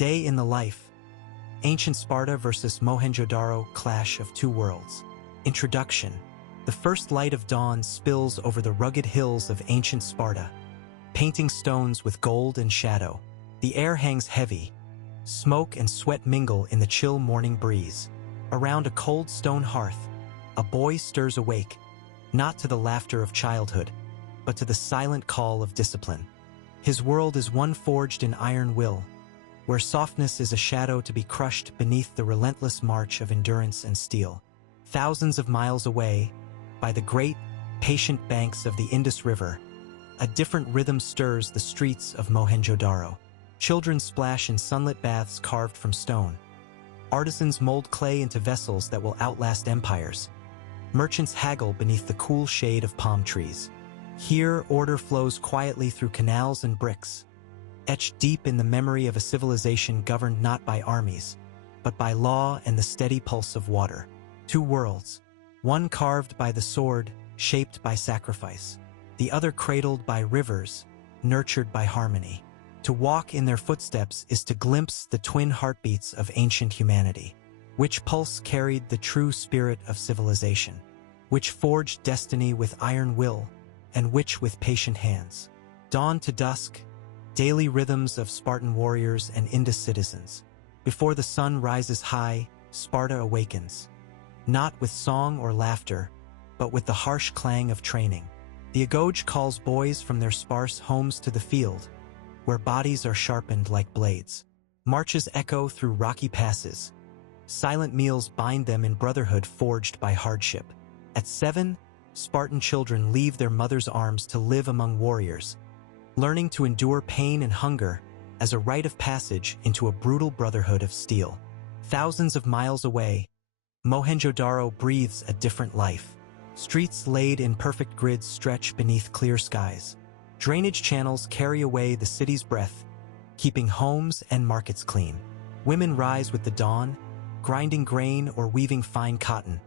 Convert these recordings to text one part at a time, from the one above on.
day in the life. Ancient Sparta versus Mohenjo Daro, clash of two worlds. Introduction. The first light of dawn spills over the rugged hills of ancient Sparta, painting stones with gold and shadow. The air hangs heavy. Smoke and sweat mingle in the chill morning breeze. Around a cold stone hearth, a boy stirs awake, not to the laughter of childhood, but to the silent call of discipline. His world is one forged in iron will, where softness is a shadow to be crushed beneath the relentless march of endurance and steel. Thousands of miles away, by the great, patient banks of the Indus River, a different rhythm stirs the streets of Mohenjo Daro. Children splash in sunlit baths carved from stone. Artisans mold clay into vessels that will outlast empires. Merchants haggle beneath the cool shade of palm trees. Here, order flows quietly through canals and bricks, etched deep in the memory of a civilization governed not by armies, but by law and the steady pulse of water. Two worlds, one carved by the sword, shaped by sacrifice, the other cradled by rivers, nurtured by harmony. To walk in their footsteps is to glimpse the twin heartbeats of ancient humanity, which pulse carried the true spirit of civilization, which forged destiny with iron will, and which with patient hands. Dawn to dusk, daily rhythms of Spartan warriors and Indus citizens. Before the sun rises high, Sparta awakens, not with song or laughter, but with the harsh clang of training. The Agoj calls boys from their sparse homes to the field, where bodies are sharpened like blades. Marches echo through rocky passes. Silent meals bind them in brotherhood forged by hardship. At 7, Spartan children leave their mother's arms to live among warriors, learning to endure pain and hunger as a rite of passage into a brutal brotherhood of steel. Thousands of miles away, Mohenjo Daro breathes a different life. Streets laid in perfect grids stretch beneath clear skies. Drainage channels carry away the city's breath, keeping homes and markets clean. Women rise with the dawn, grinding grain or weaving fine cotton,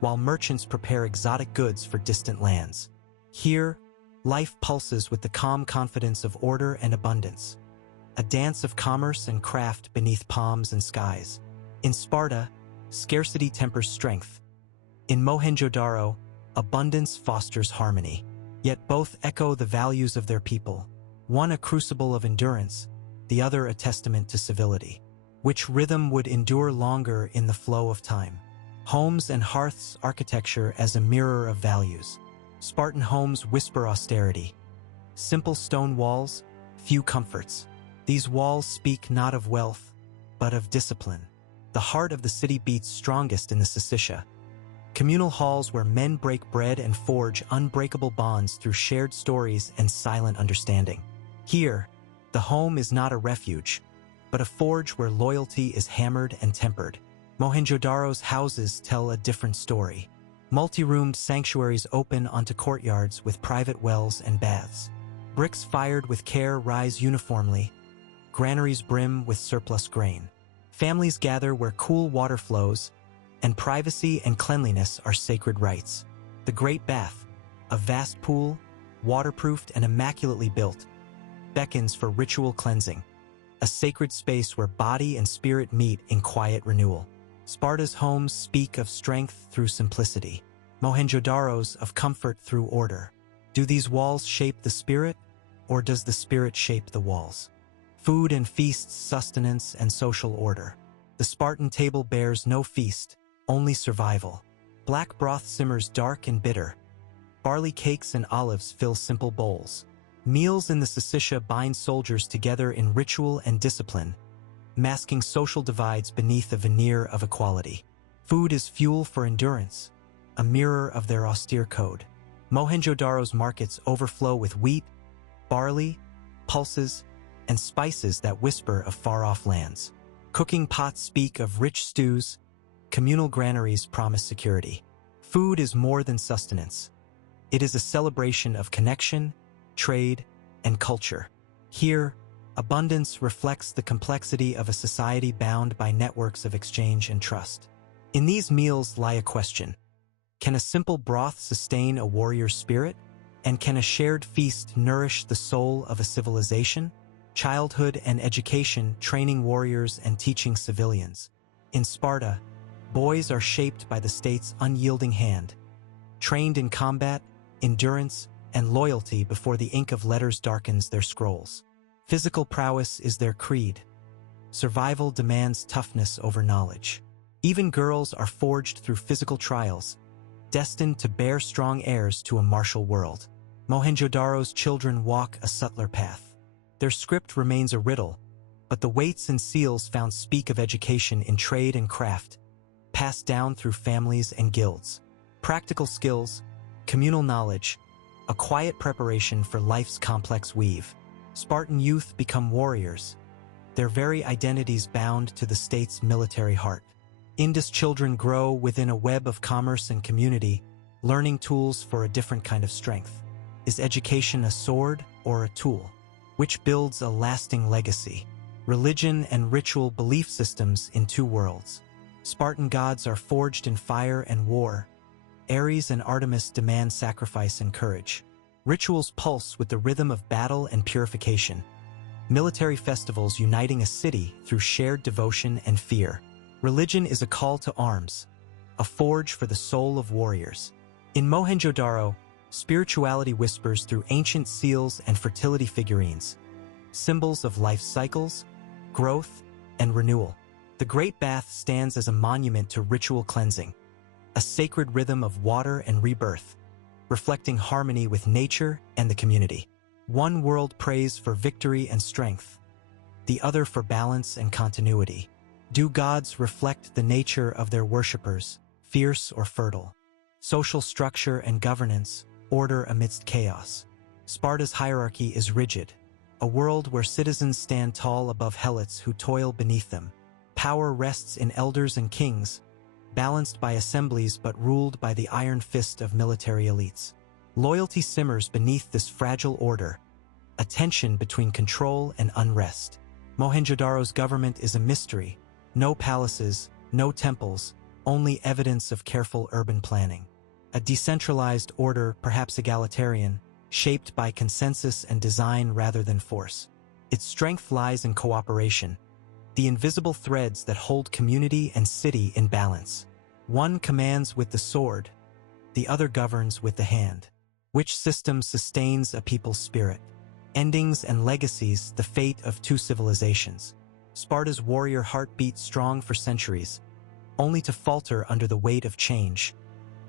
while merchants prepare exotic goods for distant lands. Here, life pulses with the calm confidence of order and abundance, a dance of commerce and craft beneath palms and skies. In Sparta, scarcity tempers strength. In Mohenjo Daro, abundance fosters harmony. Yet both echo the values of their people, one a crucible of endurance, the other a testament to civility. Which rhythm would endure longer in the flow of time? Homes and hearths architecture as a mirror of values. Spartan homes whisper austerity. Simple stone walls, few comforts. These walls speak not of wealth, but of discipline. The heart of the city beats strongest in the Sicilia. Communal halls where men break bread and forge unbreakable bonds through shared stories and silent understanding. Here, the home is not a refuge, but a forge where loyalty is hammered and tempered. Mohenjo Daro's houses tell a different story. Multi-roomed sanctuaries open onto courtyards with private wells and baths. Bricks fired with care rise uniformly. Granaries brim with surplus grain. Families gather where cool water flows, and privacy and cleanliness are sacred rites. The Great Bath, a vast pool, waterproofed and immaculately built, beckons for ritual cleansing, a sacred space where body and spirit meet in quiet renewal. Sparta's homes speak of strength through simplicity, Mohenjo Daro's of comfort through order. Do these walls shape the spirit, or does the spirit shape the walls? Food and feasts, sustenance and social order. The Spartan table bears no feast, only survival. Black broth simmers dark and bitter. Barley cakes and olives fill simple bowls. Meals in the Sicilia bind soldiers together in ritual and discipline, masking social divides beneath a veneer of equality. Food is fuel for endurance, a mirror of their austere code. Mohenjo Daro's markets overflow with wheat, barley, pulses, and spices that whisper of far-off lands. Cooking pots speak of rich stews, communal granaries promise security. Food is more than sustenance. It is a celebration of connection, trade, and culture. Here, abundance reflects the complexity of a society bound by networks of exchange and trust. In these meals lie a question. Can a simple broth sustain a warrior's spirit? And can a shared feast nourish the soul of a civilization? childhood and education, training warriors and teaching civilians. In Sparta, boys are shaped by the state's unyielding hand, trained in combat, endurance, and loyalty before the ink of letters darkens their scrolls. Physical prowess is their creed. Survival demands toughness over knowledge. Even girls are forged through physical trials, destined to bear strong heirs to a martial world. Mohenjo Daro's children walk a subtler path. Their script remains a riddle, but the weights and seals found speak of education in trade and craft, passed down through families and guilds. Practical skills, communal knowledge, a quiet preparation for life's complex weave. Spartan youth become warriors, their very identities bound to the state's military heart. Indus children grow within a web of commerce and community, learning tools for a different kind of strength. Is education a sword or a tool? Which builds a lasting legacy? Religion and ritual belief systems in two worlds. Spartan gods are forged in fire and war. Ares and Artemis demand sacrifice and courage. Rituals pulse with the rhythm of battle and purification. Military festivals uniting a city through shared devotion and fear. Religion is a call to arms, a forge for the soul of warriors. In Mohenjo Daro, spirituality whispers through ancient seals and fertility figurines, symbols of life cycles, growth, and renewal. The Great Bath stands as a monument to ritual cleansing, a sacred rhythm of water and rebirth, reflecting harmony with nature and the community. One world prays for victory and strength, the other for balance and continuity. Do gods reflect the nature of their worshippers, fierce or fertile? Social structure and governance, order amidst chaos. Sparta's hierarchy is rigid, a world where citizens stand tall above helots who toil beneath them. Power rests in elders and kings, balanced by assemblies but ruled by the iron fist of military elites. Loyalty simmers beneath this fragile order, a tension between control and unrest. Mohenjo-Daro's government is a mystery. No palaces, no temples, only evidence of careful urban planning. A decentralized order, perhaps egalitarian, shaped by consensus and design rather than force. Its strength lies in cooperation, the invisible threads that hold community and city in balance. One commands with the sword, the other governs with the hand. Which system sustains a people's spirit? Endings and legacies, the fate of two civilizations. Sparta's warrior heart beat strong for centuries, only to falter under the weight of change.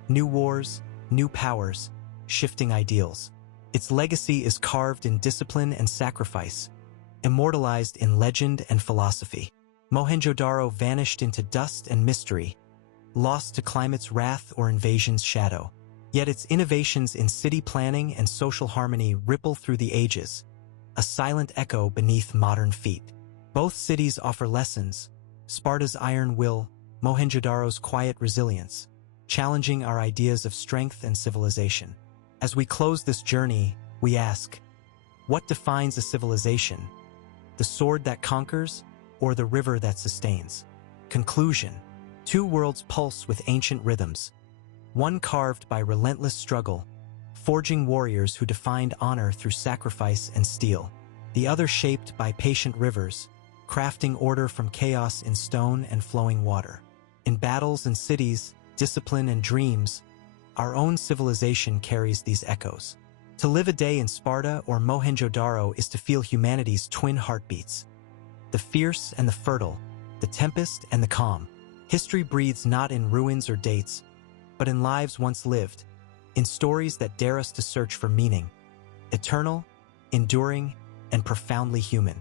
New wars, new powers, shifting ideals. Its legacy is carved in discipline and sacrifice, immortalized in legend and philosophy. Mohenjo Daro vanished into dust and mystery, lost to climate's wrath or invasion's shadow. Yet its innovations in city planning and social harmony ripple through the ages, a silent echo beneath modern feet. Both cities offer lessons, Sparta's iron will, Mohenjo Daro's quiet resilience, challenging our ideas of strength and civilization. As we close this journey, we ask, what defines a civilization? The sword that conquers, or the river that sustains? Conclusion: two worlds pulse with ancient rhythms, one carved by relentless struggle, forging warriors who defined honor through sacrifice and steel, the other shaped by patient rivers, crafting order from chaos in stone and flowing water. In battles and cities, discipline and dreams, our own civilization carries these echoes. To live a day in Sparta or Mohenjo Daro is to feel humanity's twin heartbeats, the fierce and the fertile, the tempest and the calm. History breathes not in ruins or dates, but in lives once lived, in stories that dare us to search for meaning, eternal, enduring, and profoundly human.